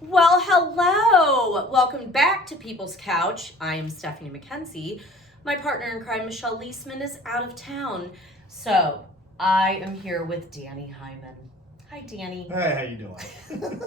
Well, hello. Welcome back to People's Couch. I am Stephanie McKenzie. My partner in crime, Michelle Leisman, is out of town. So I am here with Danny Hyman. Hi, Danny. Hey, how you doing?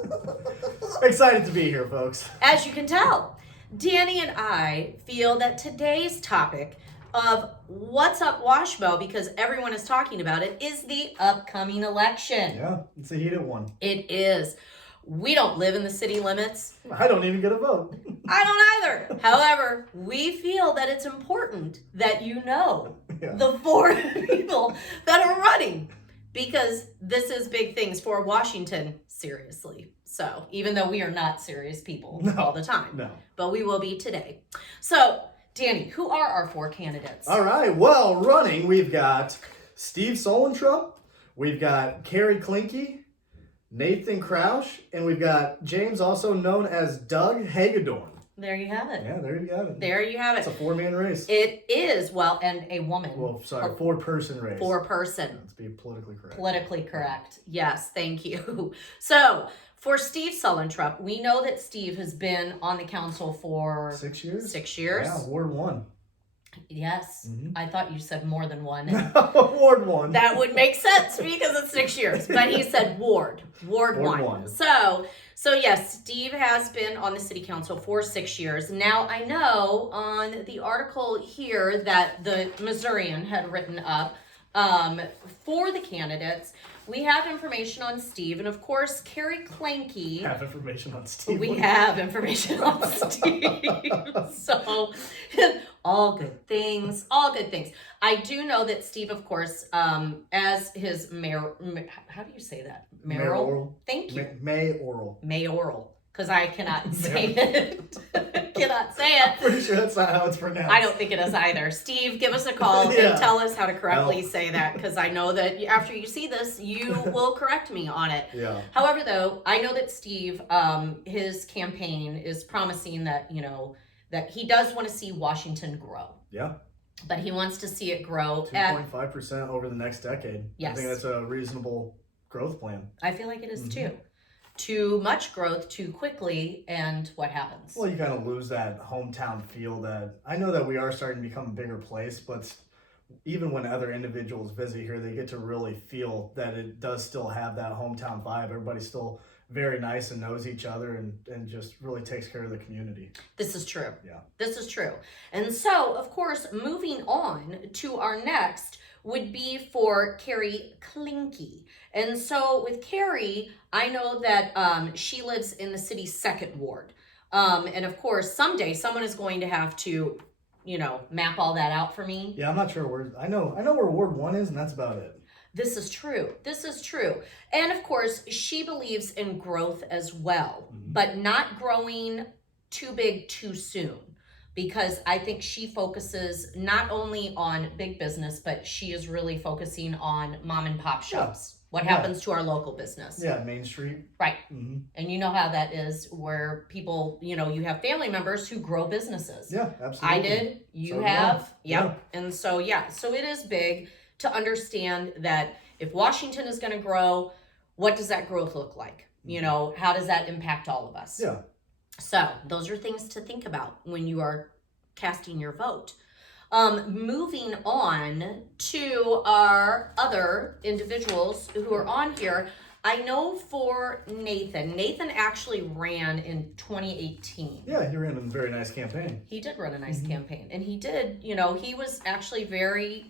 Excited to be here, folks. As you can tell, Danny and I feel that today's topic of What's Up Washmo, because everyone is talking about it, is the upcoming election. Yeah, it's a heated one. It is. We don't live in the city limits. I don't even get a vote. I don't either. However, we feel that it's important that you know the four people that are running, because this is big things for Washington, seriously. So, even though we are not serious people all the time, but we will be today. So, Danny, who are our four candidates? All right, well, running, we've got Steve Solentrup, we've got Carrie Klinke, Nathan Crouch, and we've got James, also known as Doug Hagedorn. There you have it. Yeah, there you have it. There you have it. It's a four-man race. It is, well, and a woman. Well, sorry, four-person race. Four-person. Let's be politically correct. Politically correct. Yes, thank you. So, for Steve Solentrup, we know that Steve has been on the council for 6 years. 6 years. Yeah, Ward 1. Yes. Mhm. I thought you said more than one. Ward 1. That would make sense because it's 6 years. But he said Ward 1. So yes, Steve has been on the city council for 6 years. Now, I know on the article here that the Missourian had written up for the candidates, we have information on Steve, and of course, Carrie Klinke. Have information on Steve. We have information on Steve. So, all good things. All good things. I do know that Steve, of course, as his mayor, how do you say that? Mayoral. Thank you. Mayoral. Mayoral. Because I cannot say it. Cannot say it. I'm pretty sure that's not how it's pronounced. I don't think it is either. Steve, give us a call and tell us how to correctly say that, because I know that after you see this, you will correct me on it. Yeah. However, though, I know that Steve, his campaign is promising that, that he does want to see Washington grow. Yeah. But he wants to see it grow 2.5% over the next decade. Yes. I think that's a reasonable growth plan. I feel like it is too. Too much growth too quickly, and what happens? Well, you kind of lose that hometown feel. That I know that we are starting to become a bigger place, but even when other individuals visit here, they get to really feel that it does still have that hometown vibe. Everybody's still very nice and knows each other and just really takes care of the community. This is true. Yeah. This is true. And so, of course, moving on to our next would be for Carrie Klinke. And so with Carrie, I know that she lives in the city's second ward. And of course, someday someone is going to have to, map all that out for me. Yeah, I'm not sure where, I know where Ward 1 is, and that's about it. This is true. This is true. And of course, she believes in growth as well, but not growing too big too soon. Because I think she focuses not only on big business, but she is really focusing on mom and pop shops. What happens to our local business? Yeah, Main Street. Right. And you know how that is, where people, you have family members who grow businesses. Yeah, absolutely. I did. You So have. yeah. Yep. And so, so it is big to understand that if Washington is going to grow, what does that growth look like? How does that impact all of us? Yeah. So those are things to think about when you are casting your vote. Moving on to our other individuals who are on here, I know for Nathan actually ran in 2018. Yeah, he ran a very nice campaign. He did run a nice campaign, and he did, he was actually very,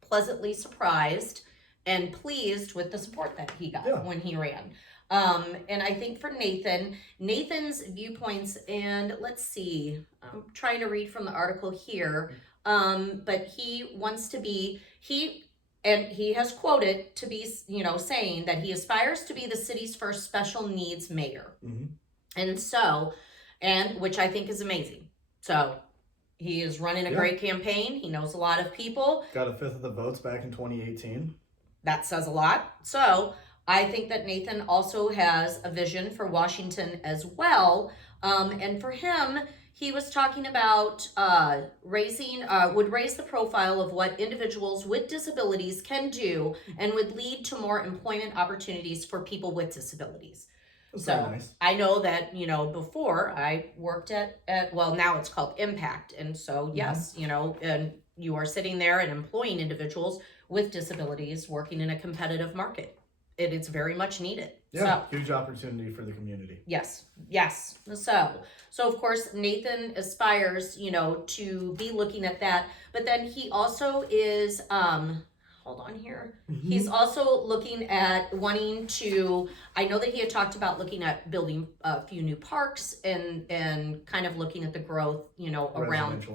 pleasantly surprised and pleased with the support that he got when he ran. And I think for Nathan's viewpoints, and let's see, I'm trying to read from the article here, but he wants to be, and he has quoted to be, saying that he aspires to be the city's first special needs mayor. And so, which I think is amazing. So he is running a great campaign. He knows a lot of people. Got a fifth of the votes back in 2018. That says a lot. So I think that Nathan also has a vision for Washington as well. And for him, he was talking about would raise the profile of what individuals with disabilities can do and would lead to more employment opportunities for people with disabilities. That's So very nice. I know that, before I worked well, now it's called Impact. And so, yes, and you are sitting there and employing individuals with disabilities working in a competitive market. It's very much needed. Yeah, huge opportunity for the community. Yes. So of course, Nathan aspires, to be looking at that. But then he also is, hold on here. Mm-hmm. He's also looking at wanting to, I know that he had talked about looking at building a few new parks and kind of looking at the growth, around,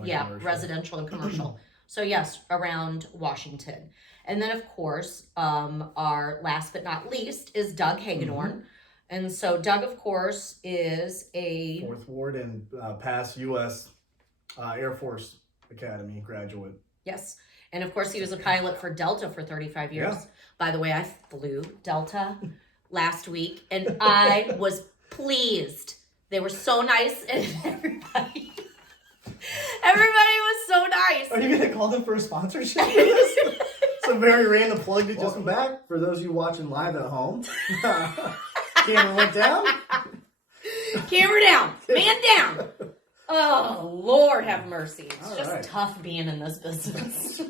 residential and commercial. So yes, around Washington. And then of course, our last but not least is Doug Hagedorn. Mm-hmm. And so Doug, of course, is a 4th Ward and past U.S. Air Force Academy graduate. Yes. And of course, he was a pilot for Delta for 35 years. Yeah. By the way, I flew Delta last week and I was pleased. They were so nice and everybody was so nice. Are you going to call them for a sponsorship for this? It's a very random plug to just... Welcome back. For those of you watching live at home. Camera went down. Camera down. Man down. Oh, Lord have mercy. It's just tough being in this business.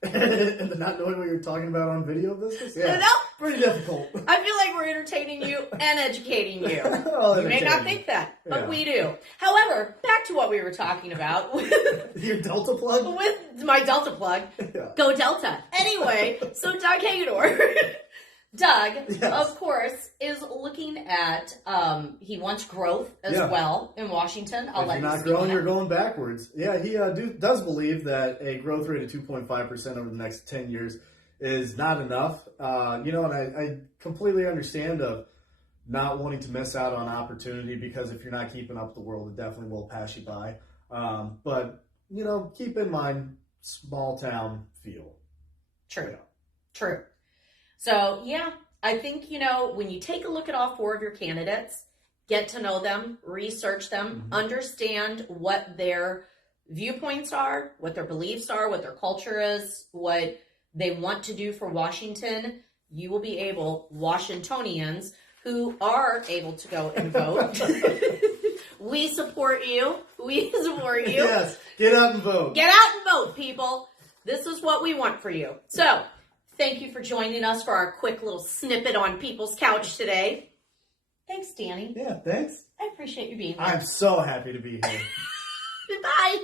And not knowing what you're talking about on video business? Yeah. No. Pretty difficult. I feel like we're entertaining you and educating you. You may not think that, but we do. However, back to what we were talking about. Your Delta plug? With my Delta plug. Yeah. Go Delta. Anyway, so Doug Hagedorn. Doug, of course, is looking at, he wants growth as well in Washington. If you're not growing, you're going backwards. Yeah, he does believe that a growth rate of 2.5% over the next 10 years is not enough. And I completely understand of not wanting to miss out on opportunity because if you're not keeping up with the world, it definitely will pass you by. But, keep in mind, small town feel. True. True. So, I think, when you take a look at all 4 of your candidates, get to know them, research them, understand what their viewpoints are, what their beliefs are, what their culture is, what they want to do for Washington, you will be able, Washingtonians who are able to go and vote. We support you. We support you. Yes, get out and vote. Get out and vote, people. This is what we want for you. So, thank you for joining us for our quick little snippet on People's Couch today. Thanks, Danny. Yeah, thanks. I appreciate you being here. I'm so happy to be here. Goodbye.